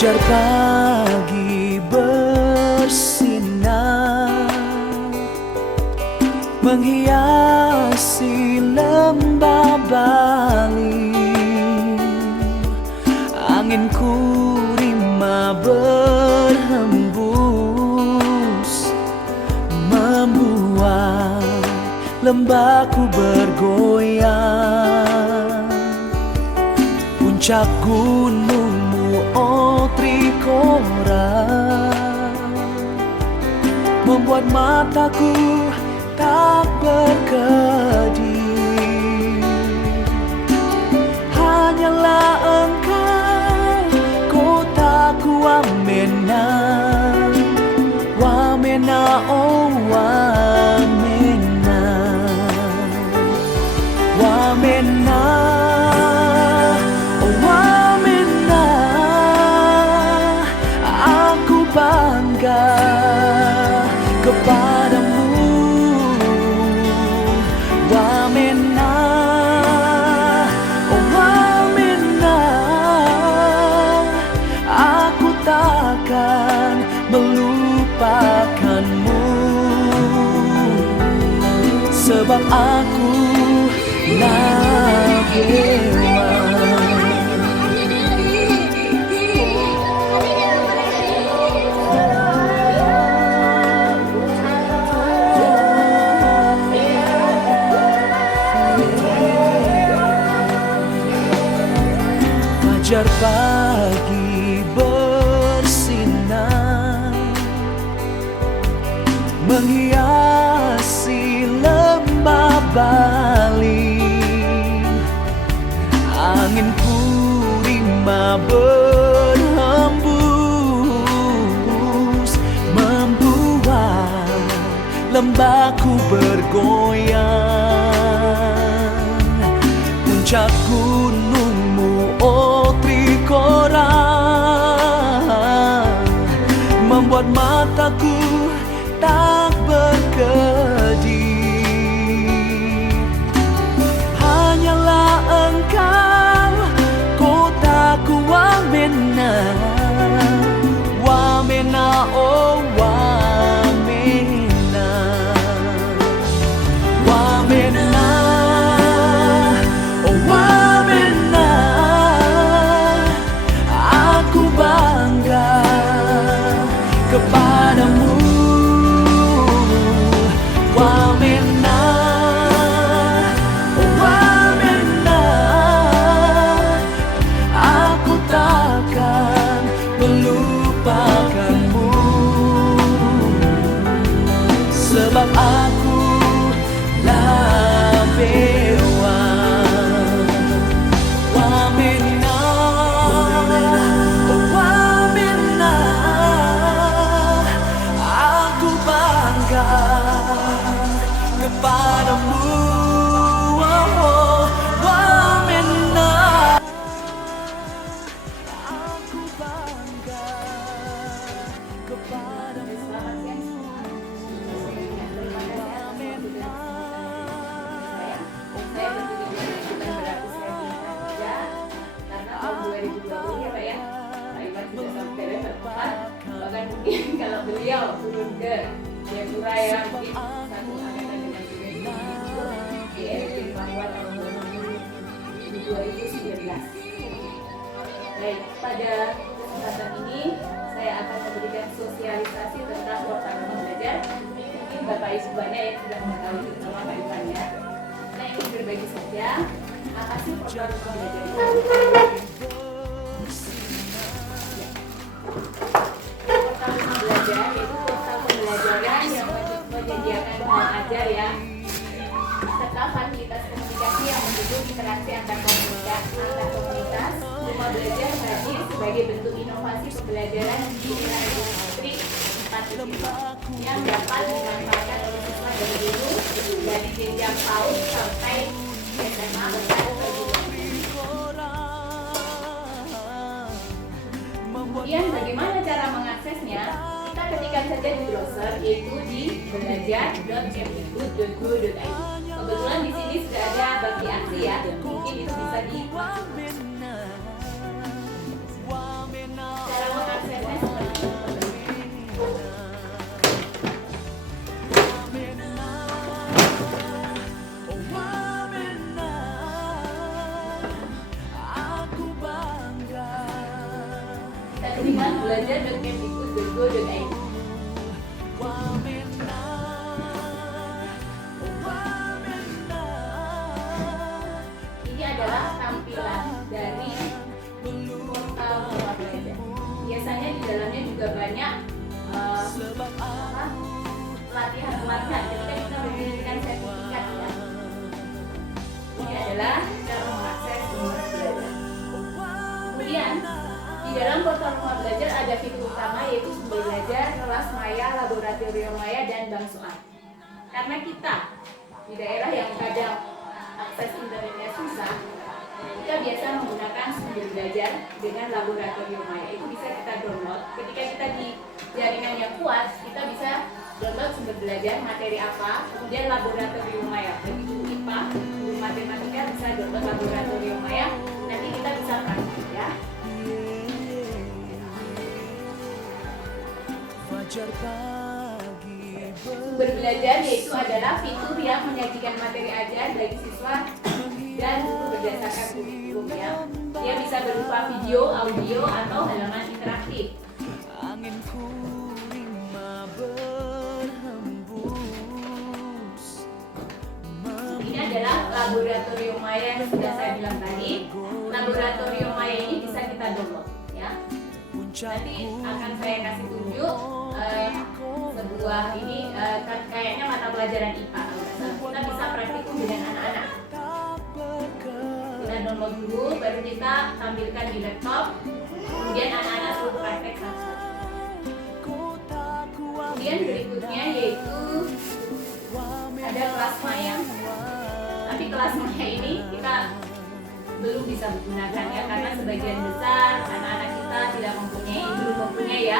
Fajar pagi bersinar menghiasi lembah Bali. Angin kurima berhembus membuat lembahku bergoyang. Puncak gunungmu, oh Trikora, membuat mataku tak berkedip. Hanyalah engkau, kotaku Wamena, Wamena, oh Wamena, Wamena, oh Wamena. Aku bangga kepadamu, Wamena, oh Wamena. Aku takkan melupakanmu, sebab aku Nabewa. Fajar pagi bersinar menghiasi lembah Bali. Angin kurima berhembus membuat lembahku bergoyang. Puncak gunungmu, oh Trikora, membuat mataku tak berkedip. Hanyalah engkau, kotaku Wamena, Wamena, oh Wamena, Wamena, oh Wamena. Aku bangga kepadamu, Wamena, oh Wamena. Aku takkan melupakanmu, sebab aku Nabewa. Wamena, oh Wamena. Aku bangga kepadamu, oh Wamena. Aku bangga kepadamu, Wamena. Saya bukan berarti saya bisa kerja, karena tahun 2020 ya Pak ya, Pak Iwan sudah sampai level 4. Bahkan mungkin kalau beliau turun ke Jayapura ya, mungkin satu angkatan dengan beliau di RT Papua tahun 2019. Baik, pada kesempatan ini saya akan memberikan sosialisasi tentang portal Rumah Belajar. Mungkin Bapak Ibu banyak yang sudah mengetahui, terutama Pak Iwan ya. Saya ingin berbagi saja apa sih portal Rumah Belajar itu. Portal Rumah Belajar yaitu portal pembelajaran yang menyediakan bahan ajar ya, serta fasilitas komunikasi yang mendukung interaksi antar komunitas. Rumah Belajar hadir sebagai bentuk inovasi pembelajaran di era industri 4.0 yang dapat dimanfaatkan oleh siswa dari dulu, dari jenjang PAUD sampai SMA besar perguruan. Kemudian bagaimana cara mengaksesnya? Kita ketikkan saja di browser, yaitu di belajar.kemdikbud.go.id. Kebetulan di sini sudah ada bagi aksi ya, mungkin itu bisa dimaksud. Cara Kita ketikkan belajar.kemdikbud.go.id. Ini adalah tampilan dari portal Rumah Belajar. Biasanya di dalamnya juga banyak pelatihan-pelatihan ketika kita memberikan sertifikat ya. Ini adalah cara mengakses Rumah Belajar. Kemudian di dalam portal Rumah Belajar ada fitur utama yaitu sumber belajar, kelas maya, laboratorium maya, dan bank soal. Karena kita di daerah yang kadang akses internetnya susah, kita biasa menggunakan sumber belajar dengan laboratorium maya. Itu bisa kita download. Ketika kita di jaringan yang kuat, kita bisa download sumber belajar materi apa, kemudian laboratorium maya. Begitu IPA, guru matematika bisa download laboratorium maya. Nanti kita bisa praktik ya. Sumber belajar yaitu adalah fitur yang menyajikan materi ajar bagi siswa dan guru berdasarkan kurikulum ya. Dia bisa berupa video, audio, atau halaman interaktif. Ini adalah laboratorium maya yang sudah saya bilang tadi. Laboratorium maya ini bisa kita download ya. Nanti akan saya kasih tunjuk sebuah ini kayaknya mata pelajaran IPA. Kita bisa praktikum dengan anak-anak. Kita download dulu, baru kita tampilkan di laptop. Kemudian anak-anak suruh praktek langsung. Kemudian berikutnya yaitu ada kelas maya. Tapi kelas maya ini kita belum bisa menggunakan ya, karena sebagian besar anak-anak kita belum mempunyai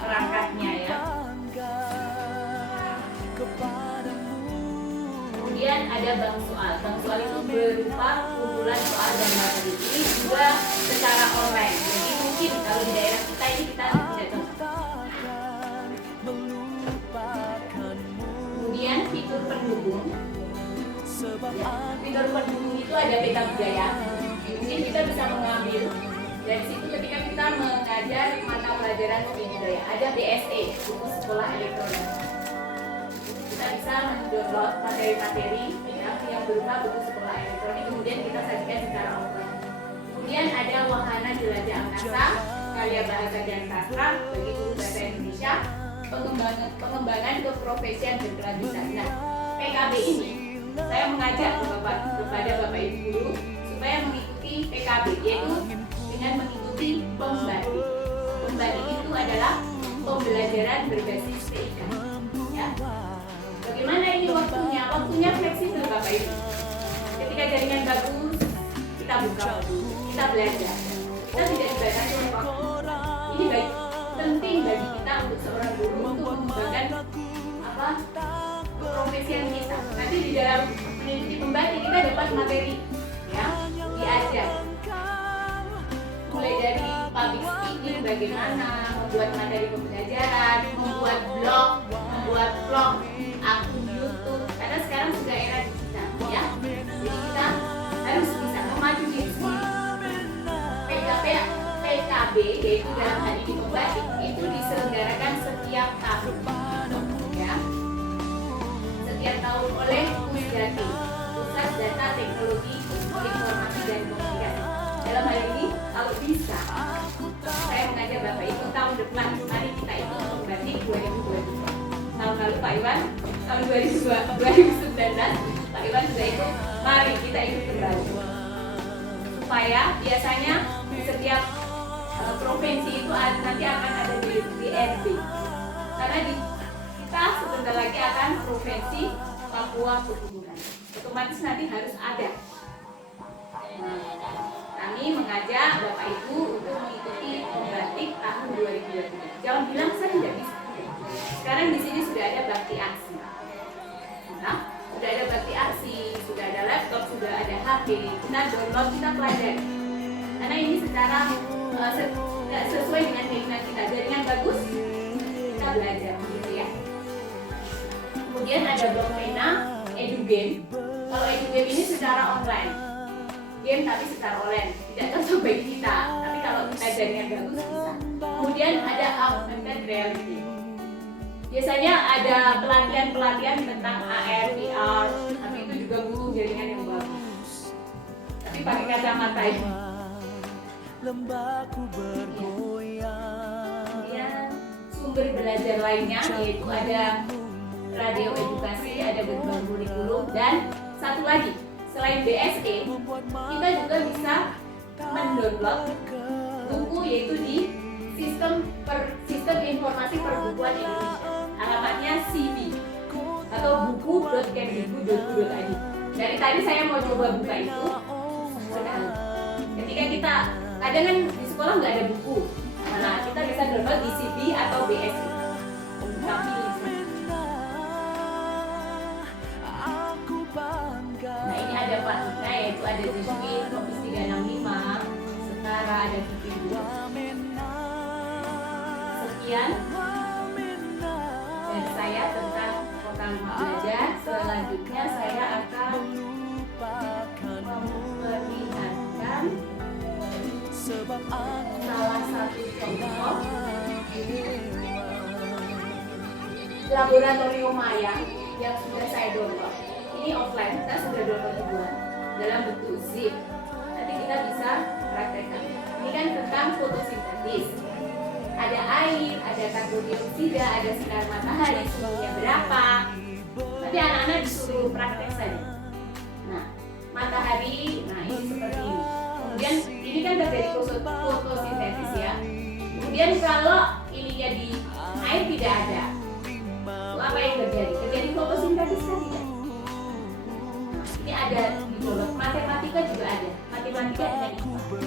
perangkatnya ya. Kemudian ada bank soal. Bank soal itu berupa kumpulan soal dan materi. Ini juga secara online. Jadi mungkin kalau di daerah kita ini kita tidak tahu. Kemudian fitur pendukung. Fitur pendukung itu ada peta budaya. Mungkin kita bisa mengambil dari situ ketika kita mengajar mata pelajaran budaya. Ada BSE, buku sekolah elektronik. Kita bisa mendownload materi-materi yang berupa buku sekolah elektronik, kemudian kita sajikan secara offline. Kemudian ada wahana jelajah angkasa, karya bahasa dan sastra bagi guru bahasa Indonesia, pengembangan keprofesian dan kelanjutan. Nah, PKB ini saya mengajak kepada Bapak Ibu guru supaya mengikuti PKB, yaitu dengan mengikuti pembatik. Pembatik itu adalah pembelajaran berbasis TIK. Ya. Bagaimana ini waktunya? Waktunya fleksibel Bapak Ibu. Ketika jaringan bagus, kita buka dulu, kita belajar. Kita tidak dibatasi oleh waktu. Ini penting bagi kita untuk seorang guru untuk mengembangkan profesian kita. Nanti di dalam meneliti pembatik kita dapat materi yang diajar. Mulai dari public speaking, bagaimana membuat materi pembelajaran, membuat blog, membuat vlog, akun YouTube. Karena sekarang sudah era digital, ya. Jadi kita harus bisa memacu diri sendiri. PKB, yaitu dalam hal ini pembatik, itu diselenggarakan setiap tahun, ya. Setiap tahun oleh Pusdati, Pusat Data Teknologi Informasi dan Komunikasi. Dalam hal ini, kalau bisa, saya mengajak Bapak Ibu tahun depan, mari kita ikut pembatik 2020. Tahun lalu Pak Iwan, tahun 2019, Pak Iwan sudah ikut, mari kita ikut kembali. Supaya biasanya di setiap provinsi itu nanti akan ada di RB. Karena kita sebentar lagi akan provinsi Papua Pegunungan. Otomatis nanti harus ada. Kami mengajak Bapak Ibu untuk mengikuti pembatik tahun 2020. Jangan bilang saya tidak bisa. Sekarang di sini sudah ada bakti aksi. Nah, sudah ada bakti aksi, sudah ada laptop, sudah ada HP. Kita download, kita pelajari. Karena ini secara sesuai dengan keinginan kita. Jaringan bagus, kita belajar, gitu ya. Kemudian ada blog pena, EduGame. Kalau EduGame ini secara online, game tapi secara online, tidak cocok bagi kita. Tapi jaringan bagus bisa. Kemudian ada augmented reality. Biasanya ada pelatihan tentang AR, VR, tapi itu juga butuh jaringan yang bagus. Tapi pakai kacamata ya. Lembahku bergoyang. Kemudian sumber belajar lainnya yaitu ada radio edukasi, ada berbagai kurikulum, dan satu lagi selain BSE kita juga bisa mendownload buku yaitu di sistem informasi perbukuan Indonesia, alamatnya CB atau buku.kemdikbud.go.id. Dari tadi saya mau coba buka itu sekali. Ketika kita kadang kan di sekolah nggak ada buku, nah kita bisa download di CB atau BSI. Kita pilih. Nah ini ada partnya yaitu ada Jiswi Office 365, Setara, ada TV 2. Sekian dari saya tentang Portal Rumah Belajar. Selanjutnya saya akan memperlihatkan salah satu contoh laboratorium maya yang sudah saya download. Ini offline, kita sudah download duluan dalam bentuk zip. Nanti kita bisa praktekkan. Ini kan tentang fotosintesis. Ada air, ada karbon dioksida, ada sinar matahari, suhunya berapa. Nanti anak-anak disuruh praktek saja. Nah, matahari, nah ini seperti ini. Kemudian ini kan terjadi fotosintesis ya. Kemudian kalau ininya di air tidak ada, itu apa yang terjadi? Terjadi fotosintesis kan tidak? Ini ada di bawah, matematika juga ada. Matematika dan IPA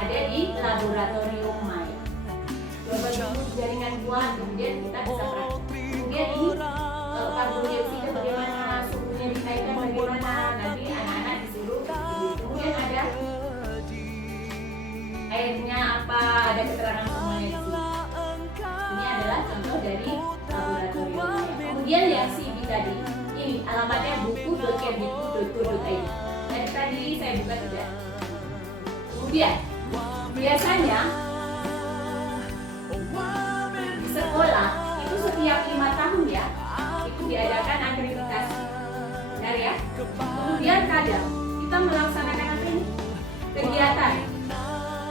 ada di laboratorium maya. Coba dulu jaringan kuat, kemudian kita bisa praktek. Kemudian ini karbon dioksida bagaimana, suhunya dikaitkan bagaimana, nanti anak-anak disuruh. Kemudian ada airnya apa, ada keterangan semuanya di sini. Ini adalah contoh dari laboratorium maya. Kemudian yang CB tadi, ini alamatnya buku.kemdikbud.go.id. Dari tadi saya buka tidak. Kemudian biasanya di sekolah itu setiap 5 tahun ya itu diadakan akreditasi, benar ya. Kemudian kadang kita melaksanakan apa ini kegiatan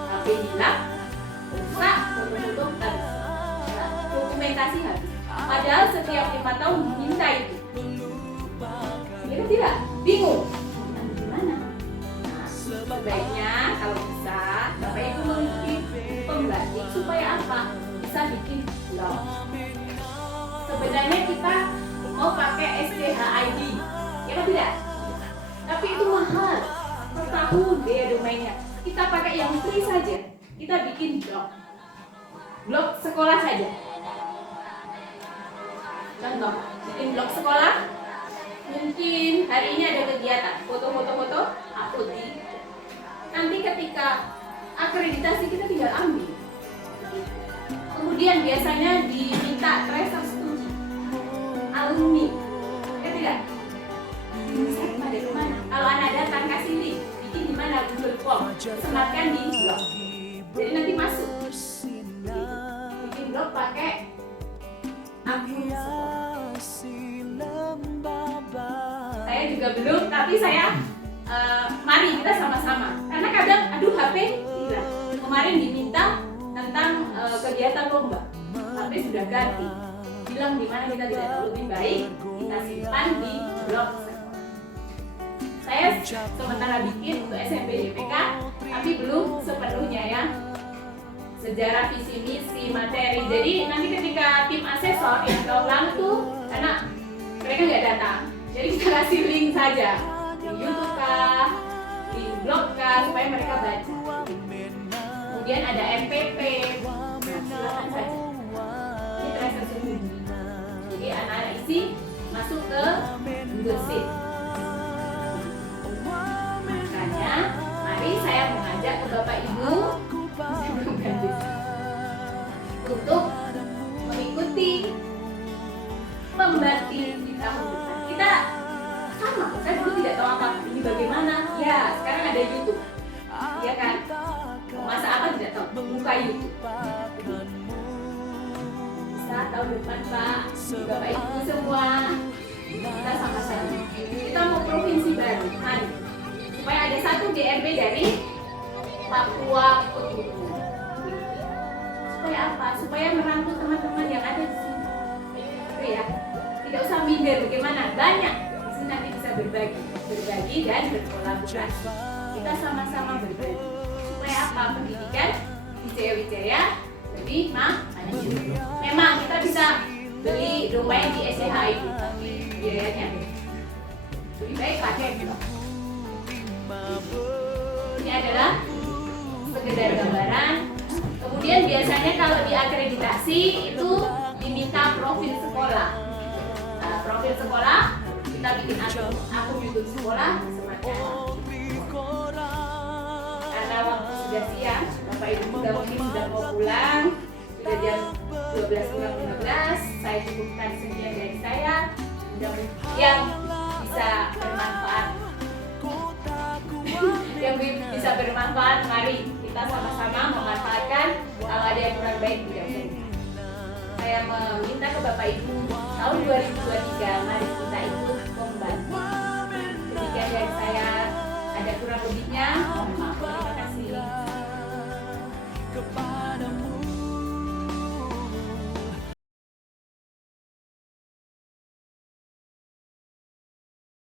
HP hilang, rusak, foto-foto habis, dokumentasi habis. Padahal setiap 5 tahun diminta itu. Kita tidak bingung gimana. Nah, sebaiknya kalau bisa Bapak Ibu mengikuti pembatik supaya apa? Bisa bikin blog. Sebenarnya kita mau pakai STHID, ya kan tidak? Tapi itu mahal per tahun biaya domainnya. Kita pakai yang free saja. Kita bikin blog sekolah saja. Contoh, bikin blog sekolah. Mungkin hari ini ada kegiatan foto-foto upload di. Nanti ketika akreditasi kita tinggal ambil. Kemudian biasanya diminta tracer studi alumni, ya tidak? Bisa ada di mana? Kalau anak datang kasih link, bikin di mana Google Form, sematkan di blog. Jadi nanti masuk. Bikin blog pakai akun sekolah. Saya juga belum, tapi saya mari kita sama-sama. Karena kadang, aduh HP hilang. Kemarin diminta tentang kegiatan lomba, tapi sudah ganti. Bilang di mana kita tidak tahu, lebih baik kita simpan di blog sekolah. Saya sementara bikin untuk SMP JPK, tapi belum sepenuhnya ya. Sejarah, visi misi, materi. Jadi nanti ketika tim asesor yang tahun lalu tuh, karena mereka nggak datang, jadi kita kasih link saja di YouTube kah, di blog kah, supaya mereka baca. Kemudian ada MPP, nah, silakan saja. Ini tracer studi. Jadi anak-anak isi masuk ke Google Sheet. Makanya, mari saya mengajak ke Bapak Ibu untuk mengikuti pembatik di tahun depan. Kita sama, saya dulu tidak tahu apa ini bagaimana. Ya, sekarang ada YouTube, ya kan? Masa apa tidak tahu. kayu. Bisa tahun depan Pak, Bapak Ibu semua, kita sama-sama. Kita mau provinsi baru, mari. Supaya ada satu DRB dari Papua Pegunungan. Supaya apa? Supaya merangkul teman-teman yang ada di sini. Oke ya, tidak usah minder. Bagaimana? Banyak. Di sini nanti bisa berbagi dan berkolaborasi. Kita sama-sama berbagi. Supaya apa? Pendidikan Wijaya lebih maju. Memang kita bisa beli domain di SCH itu, tapi biayanya lebih baik pakai gitu. Ini adalah sekedar gambaran. Kemudian biasanya kalau diakreditasi itu diminta profil sekolah. Nah, profil sekolah kita bikin akun YouTube sekolah semacam. Karena waktu sudah siang, Bapak Ibu juga mungkin sudah mau pulang, sudah jam 12:15. Saya cukupkan sekian dari saya. Mudah-mudahan bisa bermanfaat. Yang bisa bermanfaat, mari kita sama-sama memanfaatkan. Kalau ada yang kurang baik, tidak usah. Saya meminta ke Bapak Ibu tahun 2023, mari kita ikut membantu. Demikian dari saya, ada kurang lebihnya, mohon maaf.